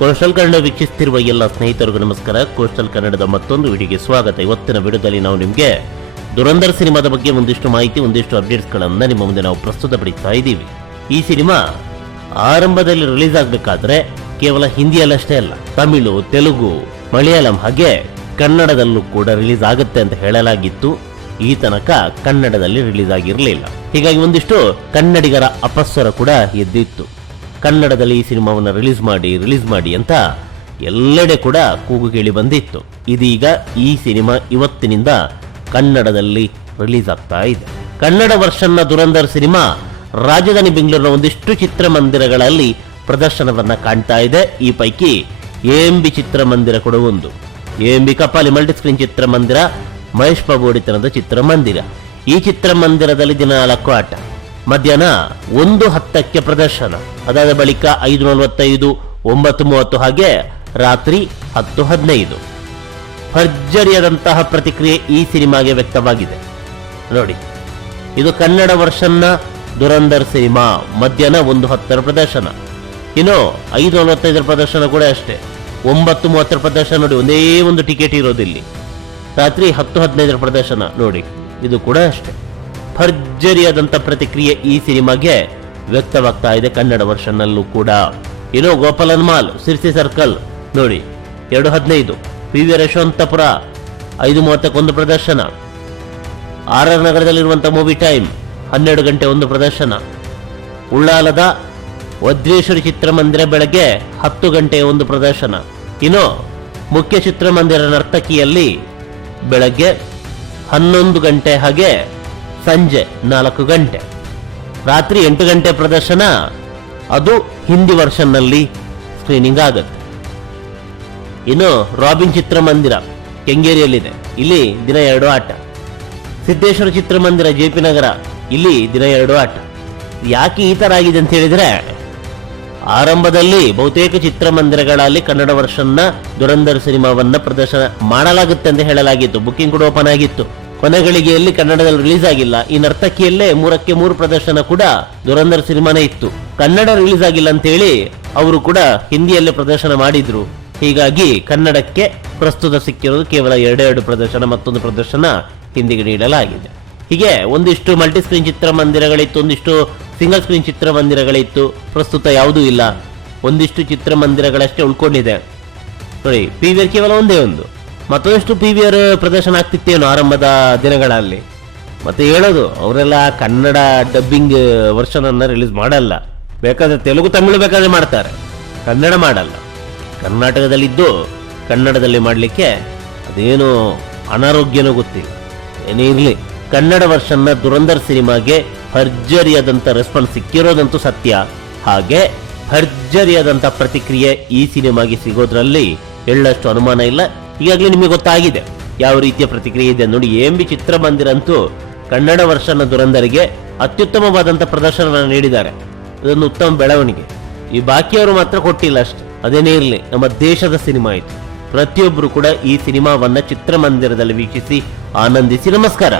Coastal Kannada ವೀಕ್ಷಿಸುತ್ತಿರುವ ಎಲ್ಲ ಸ್ನೇಹಿತರಿಗೂ ನಮಸ್ಕಾರ. ಕೋಸ್ಟಲ್ ಕನ್ನಡದ ಮತ್ತೊಂದು ವಿಡಿಯೋಗೆ ಸ್ವಾಗತ. ಇವತ್ತಿನ ವಿಡಿಯೋದಲ್ಲಿ ನಾವು ನಿಮಗೆ ದುರಂಧರ್ ಸಿನಿಮಾದ ಬಗ್ಗೆ ಒಂದಿಷ್ಟು ಮಾಹಿತಿ, ಒಂದಿಷ್ಟು ಅಪ್ಡೇಟ್ಸ್ಗಳನ್ನು ನಿಮ್ಮ ಮುಂದೆ ನಾವು ಪ್ರಸ್ತುತಪಡಿಸ್ತಾ ಇದ್ದೀವಿ. ಈ ಸಿನಿಮಾ ಆರಂಭದಲ್ಲಿ ರಿಲೀಸ್ ಆಗಬೇಕಾದ್ರೆ ಕೇವಲ ಹಿಂದಿಯಲ್ಲಷ್ಟೇ ಅಲ್ಲ, ತಮಿಳು, ತೆಲುಗು, ಮಲಯಾಳಂ ಹಾಗೆ ಕನ್ನಡದಲ್ಲೂ ಕೂಡ ರಿಲೀಸ್ ಆಗುತ್ತೆ ಅಂತ ಹೇಳಲಾಗಿತ್ತು. ಈ ತನಕ ಕನ್ನಡದಲ್ಲಿ ರಿಲೀಸ್ ಆಗಿರಲಿಲ್ಲ. ಹೀಗಾಗಿ ಒಂದಿಷ್ಟು ಕನ್ನಡಿಗರ ಅಪಸ್ವರ ಕೂಡ ಎದ್ದಿತ್ತು. ಕನ್ನಡದಲ್ಲಿ ಈ ಸಿನಿಮಾವನ್ನು ರಿಲೀಸ್ ಮಾಡಿ ಅಂತ ಎಲ್ಲೆಡೆ ಕೂಡ ಕೂಗು ಕೇಳಿ ಬಂದಿತ್ತು. ಇದೀಗ ಈ ಸಿನಿಮಾ ಇವತ್ತಿನಿಂದ ಕನ್ನಡದಲ್ಲಿ ರಿಲೀಸ್ ಆಗ್ತಾ ಇದೆ. ಕನ್ನಡ ವರ್ಷನ್ನ ದುರಂಧರ್ ಸಿನಿಮಾ ರಾಜಧಾನಿ ಬೆಂಗಳೂರಿನ ಒಂದಿಷ್ಟು ಚಿತ್ರಮಂದಿರಗಳಲ್ಲಿ ಪ್ರದರ್ಶನವನ್ನ ಕಾಣ್ತಾ ಇದೆ. ಈ ಪೈಕಿ AMB ಚಿತ್ರಮಂದಿರ ಕೂಡ ಒಂದು. AMB ಕಪಾಲಿ ಮಲ್ಟಿಸ್ಕ್ರೀನ್ ಚಿತ್ರಮಂದಿರ, ಮಹೇಶ್ ಬಾಬು ಒಡೆತನದ ಚಿತ್ರಮಂದಿರ. ಈ ಚಿತ್ರಮಂದಿರದಲ್ಲಿ ದಿನ 4 ಆಟ, ಮಧ್ಯಾಹ್ನ 1:10ಕ್ಕೆ ಪ್ರದರ್ಶನ, ಅದಾದ ಬಳಿಕ 5:45, 9:30 ಹಾಗೆ ರಾತ್ರಿ 10:15. ಭರ್ಜರಿಯಾದಂತಹ ಪ್ರತಿಕ್ರಿಯೆ ಈ ಸಿನಿಮಾಗೆ ವ್ಯಕ್ತವಾಗಿದೆ. ನೋಡಿ, ಇದು ಕನ್ನಡ ವರ್ಷನ್ನ ದುರಂಧರ್ ಸಿನಿಮಾ. ಮಧ್ಯಾಹ್ನ 1:10 ಪ್ರದರ್ಶನ, ಇನ್ನು 5:45 ಪ್ರದರ್ಶನ ಕೂಡ ಅಷ್ಟೇ. 9:30 ಪ್ರದರ್ಶನ ನೋಡಿ, ಒಂದೇ ಒಂದು ಟಿಕೆಟ್ ಇರೋದಿಲ್ಲಿ. ರಾತ್ರಿ 10:15 ಪ್ರದರ್ಶನ ನೋಡಿ, ಇದು ಕೂಡ ಅಷ್ಟೇ. ಭರ್ಜರಿಯಾದಂಥ ಪ್ರತಿಕ್ರಿಯೆ ಈ ಸಿನಿಮಾಗೆ ವ್ಯಕ್ತವಾಗ್ತಾ ಇದೆ ಕನ್ನಡ ವರ್ಷನಲ್ಲೂ ಕೂಡ. ಇನ್ನು ಗೋಪಾಲನ್ ಮಾಲ್, ಸಿರ್ಸಿ ಸರ್ಕಲ್ ನೋಡಿ 2:15, PVR ಯಶವಂತಪುರ 5:30 ಪ್ರದರ್ಶನ, RR ನಗರದಲ್ಲಿರುವಂಥ ಮೂವಿ ಟೈಮ್ 12 ಗಂಟೆ 1 ಪ್ರದರ್ಶನ, ಉಳ್ಳಾಲದ ವಜ್ರೇಶ್ವರಿ ಚಿತ್ರಮಂದಿರ ಬೆಳಗ್ಗೆ 10 ಗಂಟೆ 1 ಪ್ರದರ್ಶನ, ಇನ್ನು ಮುಖ್ಯ ಚಿತ್ರಮಂದಿರ ನರ್ತಕಿಯಲ್ಲಿ ಬೆಳಗ್ಗೆ 11 ಗಂಟೆ ಹಾಗೆ ಸಂಜೆ 4 ಗಂಟೆ, ರಾತ್ರಿ 8 ಗಂಟೆ ಪ್ರದರ್ಶನ. ಅದು ಹಿಂದಿ ವರ್ಷನ್ನಲ್ಲಿ ಸ್ಕ್ರೀನಿಂಗ್ ಆಗುತ್ತೆ. ಇನ್ನು ರಾಬಿನ್ ಚಿತ್ರಮಂದಿರ ಕೆಂಗೇರಿಯಲ್ಲಿದೆ, ಇಲ್ಲಿ ದಿನ 2 ಆಟ. ಸಿದ್ದೇಶ್ವರ ಚಿತ್ರಮಂದಿರ JP ನಗರ, ಇಲ್ಲಿ ದಿನ 2 ಆಟ. ಯಾಕೆ ಈ ತರ ಆಗಿದೆ ಅಂತ ಹೇಳಿದ್ರೆ, ಆರಂಭದಲ್ಲಿ ಬಹುತೇಕ ಚಿತ್ರಮಂದಿರಗಳಲ್ಲಿ ಕನ್ನಡ ವರ್ಷನ್ನ ದುರಂಧರ್ ಸಿನಿಮಾವನ್ನ ಪ್ರದರ್ಶನ ಮಾಡಲಾಗುತ್ತೆ ಅಂತ ಹೇಳಲಾಗಿತ್ತು. ಬುಕ್ಕಿಂಗ್ ಕೂಡ ಓಪನ್ ಆಗಿತ್ತು. ಕೊನೆಗಳಿಗೆಯಲ್ಲಿ ಕನ್ನಡದಲ್ಲಿ ರಿಲೀಸ್ ಆಗಿಲ್ಲ. ಈ ನರ್ತಕಿಯಲ್ಲೇ 3ಕ್ಕೆ 3 ಪ್ರದರ್ಶನ ಕೂಡ ದುರಂಧರ್ ಸಿನಿಮಾನೇ ಇತ್ತು. ಕನ್ನಡ ರಿಲೀಸ್ ಆಗಿಲ್ಲ ಅಂತ ಹೇಳಿ ಅವರು ಕೂಡ ಹಿಂದಿಯಲ್ಲೇ ಪ್ರದರ್ಶನ ಮಾಡಿದ್ರು. ಹೀಗಾಗಿ ಕನ್ನಡಕ್ಕೆ ಪ್ರಸ್ತುತ ಸಿಕ್ಕಿರೋದು ಕೇವಲ 2 ಪ್ರದರ್ಶನ, ಮತ್ತೊಂದು ಪ್ರದರ್ಶನ ಹಿಂದಿಗೆ ನೀಡಲಾಗಿದೆ. ಹೀಗೆ ಒಂದಿಷ್ಟು ಮಲ್ಟಿ ಸ್ಕ್ರೀನ್ ಚಿತ್ರಮಂದಿರಗಳಿತ್ತು, ಒಂದಿಷ್ಟು ಸಿಂಗಲ್ ಸ್ಕ್ರೀನ್ ಚಿತ್ರಮಂದಿರಗಳಿತ್ತು. ಪ್ರಸ್ತುತ ಯಾವುದೂ ಇಲ್ಲ, ಒಂದಿಷ್ಟು ಚಿತ್ರಮಂದಿರಗಳಷ್ಟೇ ಉಳ್ಕೊಂಡಿದೆ. ನೋಡಿ, PVR ಕೇವಲ ಒಂದೇ ಒಂದು. ಮತ್ತೊಂದಿಷ್ಟು PVR ಪ್ರದರ್ಶನ ಆಗ್ತಿತ್ತೇನೋ ಆರಂಭದ ದಿನಗಳಲ್ಲಿ. ಮತ್ತೆ ಹೇಳೋದು, ಅವರೆಲ್ಲ ಕನ್ನಡ ಡಬ್ಬಿಂಗ್ ವರ್ಷನ್ ಅನ್ನ ರಿಲೀಸ್ ಮಾಡಲ್ಲ. ಬೇಕಾದ್ರೆ ತೆಲುಗು, ತಮಿಳು ಬೇಕಾದ್ರೆ ಮಾಡ್ತಾರೆ, ಕನ್ನಡ ಮಾಡಲ್ಲ. ಕರ್ನಾಟಕದಲ್ಲಿದ್ದು ಕನ್ನಡದಲ್ಲಿ ಮಾಡಲಿಕ್ಕೆ ಅದೇನು ಅನಾರೋಗ್ಯನೂ ಗೊತ್ತಿಲ್ಲ. ಏನೇ ಇರಲಿ, ಕನ್ನಡ ವರ್ಷನ್ನ ದುರಂಧರ್ ಸಿನಿಮಾಗೆ ಭರ್ಜರಿಯಾದಂಥ ರೆಸ್ಪಾನ್ಸ್ ಸಿಕ್ಕಿರೋದಂತೂ ಸತ್ಯ. ಹಾಗೆ ಭರ್ಜರಿಯಾದಂಥ ಪ್ರತಿಕ್ರಿಯೆ ಈ ಸಿನಿಮಾಗೆ ಸಿಗೋದ್ರಲ್ಲಿ ಎಳ್ಳಷ್ಟು ಅನುಮಾನ ಇಲ್ಲ. ಈಗಾಗಲೇ ನಿಮಗೆ ಗೊತ್ತಾಗಿದೆ ಯಾವ ರೀತಿಯ ಪ್ರತಿಕ್ರಿಯೆ ಇದೆ ನೋಡಿ. AMB ಚಿತ್ರಮಂದಿರ ಅಂತೂ ಕನ್ನಡ ವರ್ಷನ ದುರಂಧರಿಗೆ ಅತ್ಯುತ್ತಮವಾದಂಥ ಪ್ರದರ್ಶನವನ್ನು ನೀಡಿದ್ದಾರೆ. ಇದೊಂದು ಉತ್ತಮ ಬೆಳವಣಿಗೆ. ಈ ಬಾಕಿಯವರು ಮಾತ್ರ ಕೊಟ್ಟಿಲ್ಲ ಅಷ್ಟೇ. ಅದೇನೇ ಇರಲಿ, ನಮ್ಮ ದೇಶದ ಸಿನಿಮಾ ಇದು. ಪ್ರತಿಯೊಬ್ಬರು ಕೂಡ ಈ ಸಿನಿಮಾವನ್ನ ಚಿತ್ರಮಂದಿರದಲ್ಲಿ ವೀಕ್ಷಿಸಿ ಆನಂದಿಸಿ. ನಮಸ್ಕಾರ.